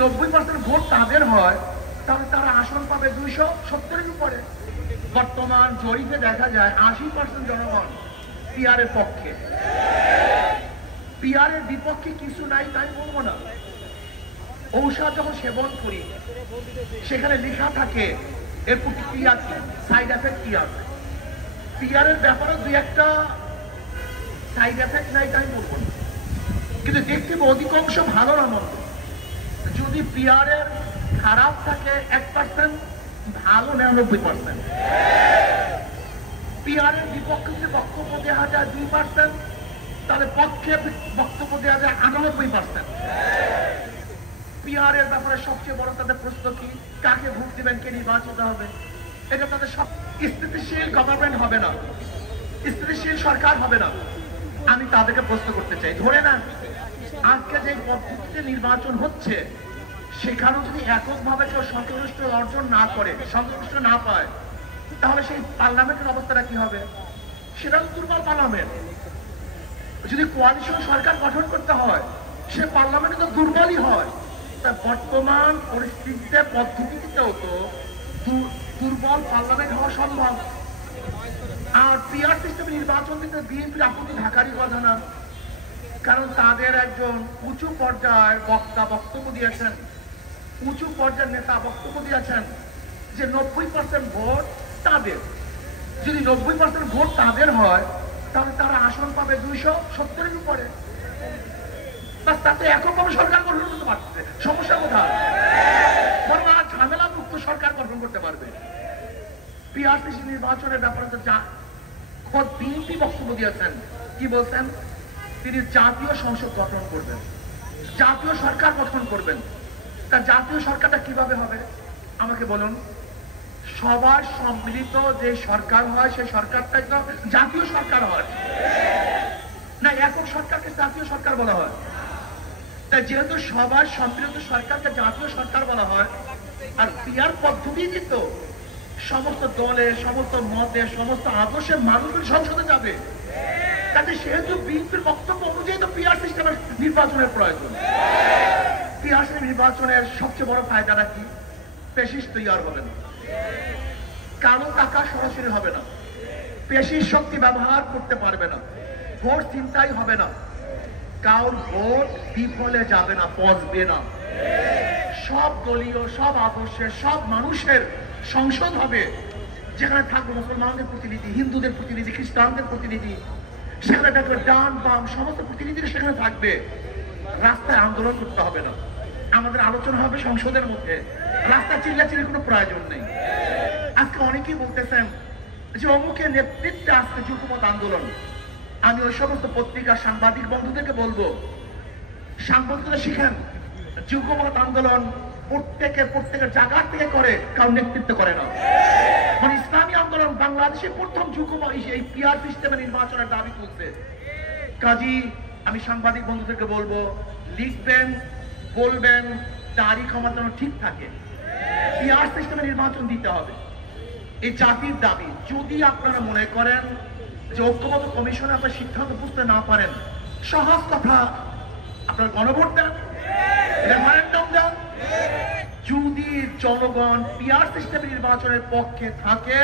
90% vote তাদের হয় তাহলে তারা আসন পাবে 270-এর উপরে। বর্তমান জরিপে দেখা যায় 80% জনগণ পিআর এর পক্ষে। পিআর এর বিপক্ষে কিছু নাই তাই বলবো না। ঔষধ যখন সেবন করি সেখানে লেখা থাকে এর প্রতিক্রিয়া কি, সাইড এফেক্ট কি আছে। পিআর এর ব্যাপারে দুই একটা সাইড এফেক্ট নাই তাই বলবো না, কিন্তু দেখতে অধিকাংশ ভালো না মন্দ। যদি পিআর এর খারাপ থাকে 1%, ভালো 99%। পিআর এর বিপক্ষে যদি বক্তব্য দেওয়া যায় 2%, তাহলে পক্ষে বক্তব্য দেওয়া যায় 98%। পিআর এর ব্যাপারে সবচেয়ে বড় তাদের প্রশ্ন কি, কাকে ভোট দিবেন, কে নির্বাচিত হবে। এটা তাদের সব স্থিতিশীল গভর্নমেন্ট হবে না, স্থিতিশীল সরকার হবে না। আমি তাদেরকে প্রশ্ন করতে চাই, ধরে না আজকে যে পদ্ধতিতে নির্বাচন হচ্ছে সেখানেও যদি এককভাবে কেউ সংখ্যাগরিষ্ঠ অর্জন না করে, সংখ্যাগরিষ্ঠ না পায়, তাহলে সেই পার্লামেন্টের অবস্থাটা কি হবে? সেটা দুর্বল পার্লামেন্ট। যদি কোয়ালিশন সরকার গঠন করতে হয় সে পার্লামেন্টে তো দুর্বলই হয়। তা বর্তমান পরিস্থিতিতে পদ্ধতিতেও তো দুর্বল পার্লামেন্ট হওয়া সম্ভব। আর পিআর সিস্টেমে নির্বাচন দিতে বিএনপির আপত্তি ঢাকারই কথা না, কারণ তাদের একজন উঁচু পর্যায়ের বক্তা বক্তব্য দিয়েছেন, উঁচু পর্যায়ের নেতা বক্তব্য দিয়েছেন যে 90% ভোট তাদের। যদি 90% ভোট তাদের হয় তাহলে তারা আসন পাবে 270-এর উপরে। তাতে এককভাবে সরকার গঠন করতে পারছে, সমস্যা কোথায়? বরং আর ঝামেলা মুক্ত সরকার গঠন করতে পারবে। পিআরসিসি নির্বাচনের ব্যাপারে তো খোদ বিএনপি বক্তব্য দিয়েছেন, কি বলছেন? তিনি জাতীয় সংসদ গঠন করবেন, জাতীয় সরকার গঠন করবেন। তা জাতীয় সরকারটা কিভাবে হবে আমাকে বলুন? সবার সম্মিলিত যে সরকার হয় সেই সরকারটাই তো জাতীয় সরকার হয় না, একক সরকারকে জাতীয় সরকার বলা হয়। তাই যেহেতু সবার সম্মিলিত সরকারকে জাতীয় সরকার বলা হয়, আর পিআর পদ্ধতি তো সমস্ত দলে, সমস্ত মতে, সমস্ত আদর্শের মানুষের সংসদে যাবে। কাজে সেহেতু বিএনপির বক্তব্য অনুযায়ী তো পিআর সিস্টেমের নির্বাচনের প্রয়োজন। পিআর নির্বাচনের সবচেয়ে বড় ফায়দাটা কি? পেশিস তৈরি হবে না, কালো টাকা সরাসরি হবে না, পেশির শক্তি ব্যবহার করতে পারবে না, ভোট চিন্তাই হবে না, কারোর ভোট বিফলে যাবে না, পচবে না। সব দলীয়, সব আদর্শের, সব মানুষের সংসদ হবে, যেখানে থাকবে মুসলমানদের প্রতিনিধি, হিন্দুদের প্রতিনিধি, খ্রিস্টানদের প্রতিনিধি, সেখানে থাকবে ডান বাম সমস্ত প্রতিনিধিরা সেখানে থাকবে। রাস্তায় আন্দোলন করতে হবে না, আমাদের আলোচনা হবে সংসদের মধ্যে, রাস্তায় চিল্লাচিল্লির কোনো প্রয়োজন নেই। আজকে অনেকেই বলতেছেন যে অমুকের নেতৃত্বে আজকে যুগপৎ আন্দোলন। আমি ওই সমস্ত পত্রিকার সাংবাদিক বন্ধুদেরকে বলবো, সাংবাদিকরা শিখেন, যুগপৎ আন্দোলন প্রত্যেকের জায়গা থেকে করে, কারণ নেতৃত্ব করে না। মানে ইসলামী আন্দোলন বাংলাদেশে প্রথম যুগপৎ এই পিআর সিস্টেমে নির্বাচনের দাবি তুলছে। কাজী আমি সাংবাদিক বন্ধুদেরকে বলবো, লিখবেন, বলবেন, তারিখ আমার যেন ঠিক থাকে। পিআর সিস্টেমে নির্বাচন দিতে হবে, এই জাতির দাবি। যদি আপনারা মনে করেন যে ঐক্যবদ্ধ কমিশনে আপনার সিদ্ধান্ত বুঝতে না পারেন, সহজ কথা, আপনার গণভোট দেন, রেফারেন্ডাম দেন। যদি জনগণ পিআর সিস্টেমে নির্বাচনের পক্ষে থাকে